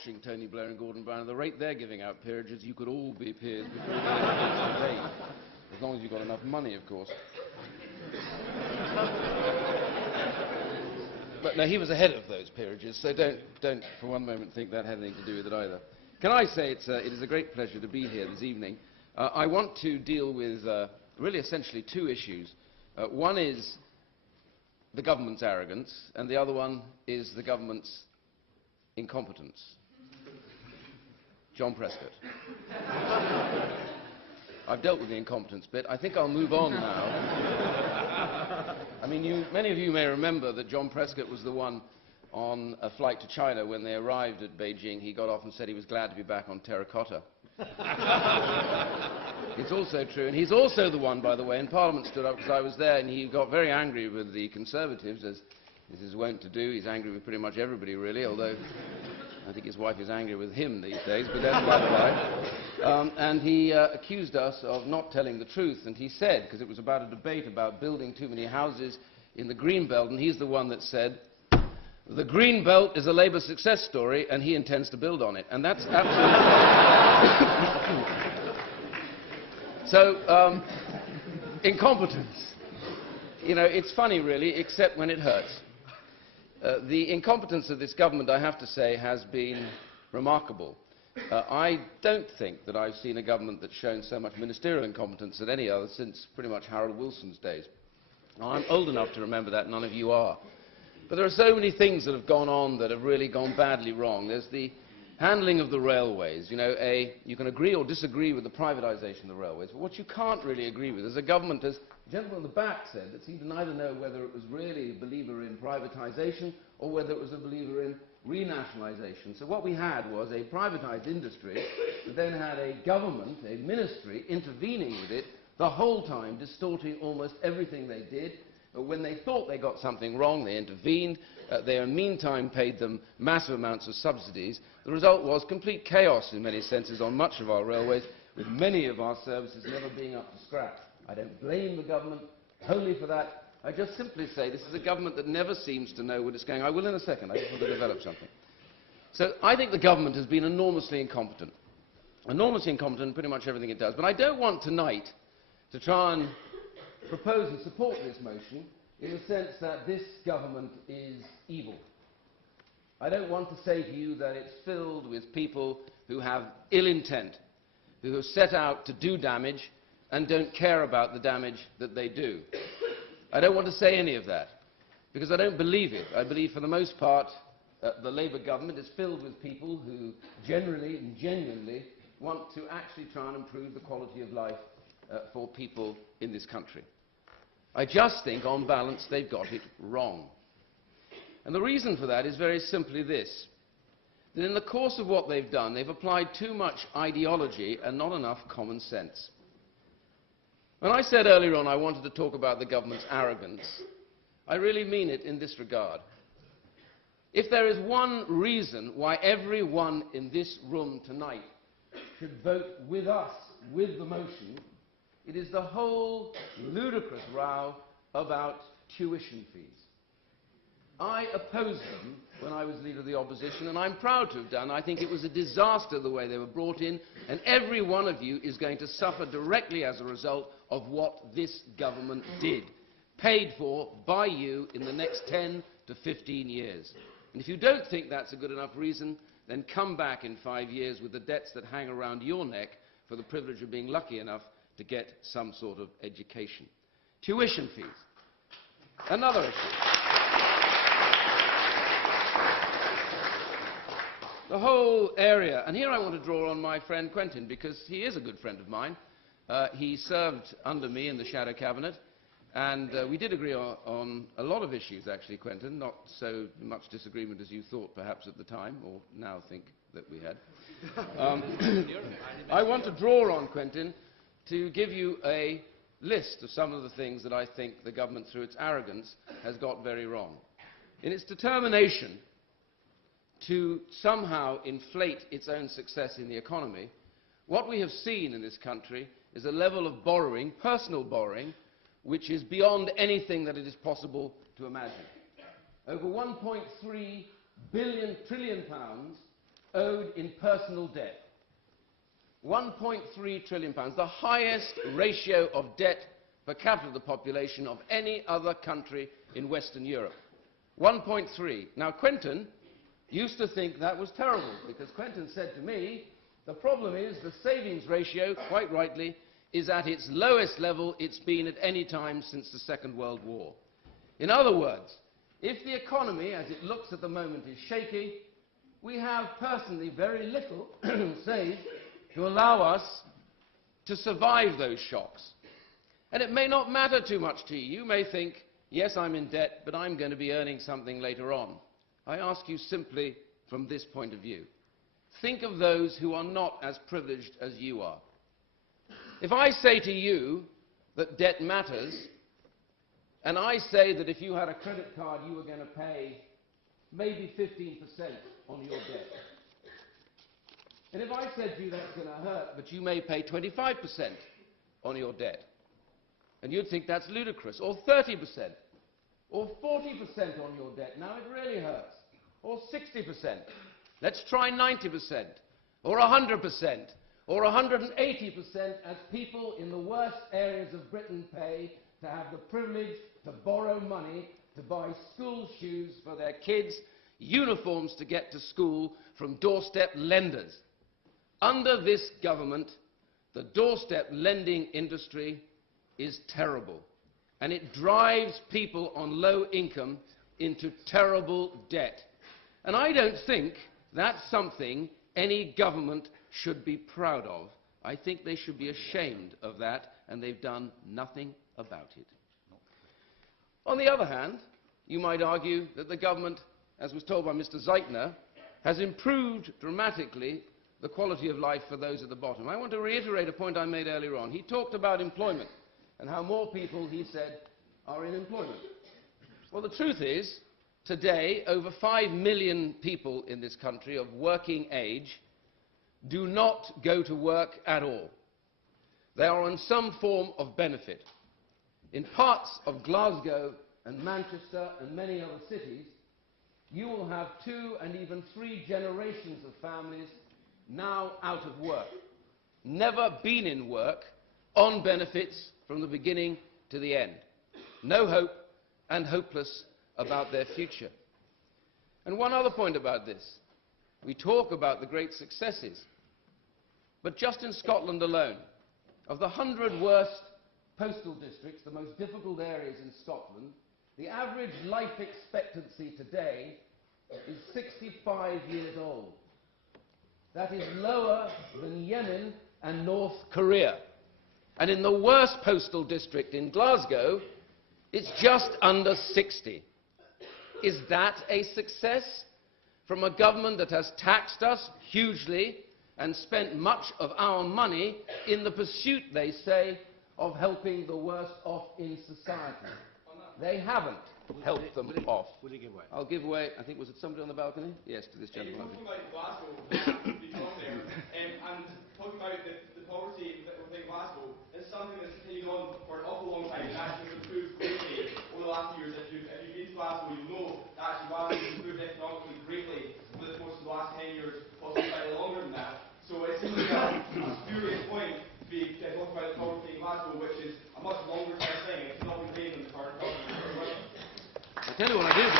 watching Tony Blair and Gordon Brown, at the rate they're giving out peerages, you could all be peers before the end of the day. As long as you've got enough money, of course. But no, he was ahead of those peerages, so don't for one moment think that had anything to do with it either. Can I say it is a great pleasure to be here this evening. I want to deal with really essentially two issues. One is the government's arrogance, and the other one is the government's incompetence. John Prescott. I've dealt with the incompetence bit. I think I'll move on now. I mean, many of you may remember that John Prescott was the one on a flight to China when they arrived at Beijing. He got off and said he was glad to be back on terracotta. It's also true, and he's also the one, by the way, and Parliament stood up because I was there, and he got very angry with the Conservatives, as is wont to do. He's angry with pretty much everybody, really, although I think his wife is angry with him these days, but that's by the by. And he accused us of not telling the truth, and he said, because it was about a debate about building too many houses in the Green Belt, and he's the one that said, the Green Belt is a Labour success story, and he intends to build on it. And that's absolutely... So, incompetence. You know, it's funny, really, except when it hurts. The incompetence of this government, I have to say, has been remarkable. I don't think that I've seen a government that's shown so much ministerial incompetence than any other since pretty much Harold Wilson's days. Now, I'm old enough to remember that, none of you are. But there are so many things that have gone on that have really gone badly wrong. There's the handling of the railways. You know, you can agree or disagree with the privatisation of the railways, but what you can't really agree with is a government, as the gentleman on the back said, that seemed to neither know whether it was really a believer in privatisation or whether it was a believer in renationalisation. So what we had was a privatised industry that then had a government, a ministry, intervening with it the whole time, distorting almost everything they did. But when they thought they got something wrong, they intervened. They, in the meantime, paid them massive amounts of subsidies. The result was complete chaos, in many senses, on much of our railways, with many of our services never being up to scratch. I don't blame the government wholly for that. I just simply say this is a government that never seems to know what it's going. I will in a second. I just want to develop something. So I think the government has been enormously incompetent. Enormously incompetent in pretty much everything it does. But I don't want tonight to try and propose and support this motion in the sense that this government is evil. I don't want to say to you that it's filled with people who have ill intent, who have set out to do damage and don't care about the damage that they do. I don't want to say any of that, because I don't believe it. I believe, for the most part, the Labour government is filled with people who generally and genuinely want to actually try and improve the quality of life for people in this country. I just think, on balance, they've got it wrong. And the reason for that is very simply this, that in the course of what they've done, they've applied too much ideology and not enough common sense. When I said earlier on I wanted to talk about the government's arrogance, I really mean it in this regard. If there is one reason why everyone in this room tonight should vote with us, with the motion, it is the whole ludicrous row about tuition fees. I opposed them when I was Leader of the Opposition, and I'm proud to have done. I think it was a disaster the way they were brought in, and every one of you is going to suffer directly as a result of what this government did, paid for by you in the next 10 to 15 years. And if you don't think that's a good enough reason, then come back in 5 years with the debts that hang around your neck for the privilege of being lucky enough to get some sort of education. Tuition fees. Another issue. The whole area, and here I want to draw on my friend Quentin, because he is a good friend of mine. He served under me in the Shadow Cabinet, and we did agree on a lot of issues, actually, Quentin, not so much disagreement as you thought perhaps at the time, or now think that we had. I want to draw on Quentin to give you a list of some of the things that I think the government, through its arrogance, has got very wrong. In its determination to somehow inflate its own success in the economy, what we have seen in this country is a level of borrowing, personal borrowing, which is beyond anything that it is possible to imagine. Over 1.3 trillion pounds owed in personal debt. 1.3 trillion pounds, the highest ratio of debt per capita of the population of any other country in Western Europe. 1.3. Now, Quentin used to think that was terrible, because Quentin said to me, the problem is the savings ratio, quite rightly, is at its lowest level it's been at any time since the Second World War. In other words, if the economy, as it looks at the moment, is shaky, we have personally very little saved to allow us to survive those shocks. And it may not matter too much to you. You may think, yes, I'm in debt, but I'm going to be earning something later on. I ask you simply from this point of view. Think of those who are not as privileged as you are. If I say to you that debt matters, and I say that if you had a credit card you were going to pay maybe 15% on your debt, and if I said to you that's going to hurt, but you may pay 25% on your debt, and you'd think that's ludicrous, or 30%, or 40% on your debt, now it really hurts, or 60%, let's try 90%, or 100%, or 180%, as people in the worst areas of Britain pay to have the privilege to borrow money to buy school shoes for their kids, uniforms to get to school from doorstep lenders. Under this government, the doorstep lending industry is terrible, and it drives people on low income into terrible debt. And I don't think that's something any government should be proud of. I think they should be ashamed of that, and they've done nothing about it. On the other hand, you might argue that the government, as was told by Mr. Zeitner, has improved dramatically the quality of life for those at the bottom. I want to reiterate a point I made earlier on. He talked about employment and how more people, he said, are in employment. Well, the truth is, today, over 5 million people in this country of working age do not go to work at all. They are on some form of benefit. In parts of Glasgow and Manchester and many other cities, you will have 2 and even 3 generations of families now out of work, never been in work, on benefits from the beginning to the end. No hope and hopeless about their future. And one other point about this. We talk about the great successes, but just in Scotland alone, of the 100 worst postal districts, the most difficult areas in Scotland, the average life expectancy today is 65 years old. That is lower than Yemen and North Korea. And in the worst postal district in Glasgow, it's just under 60. Is that a success from a government that has taxed us hugely and spent much of our money in the pursuit, they say, of helping the worst off in society? They haven't helped them off. Would you give way? I'll give way, I think, was it somebody on the balcony? Yes, to this gentleman. Talking about Glasgow, and talking about the poverty within Glasgow, it's something that's continued on for an awful long time, and actually improved greatly over the last years. If you've been to Glasgow, you know that actually Glasgow has improved economically greatly over the course of the last 10 years, possibly slightly longer than that. So it seems like a spurious point to be talking about the poverty in Glasgow, which is a much longer term thing. It's not been paid in the current government. I'll tell you what I do.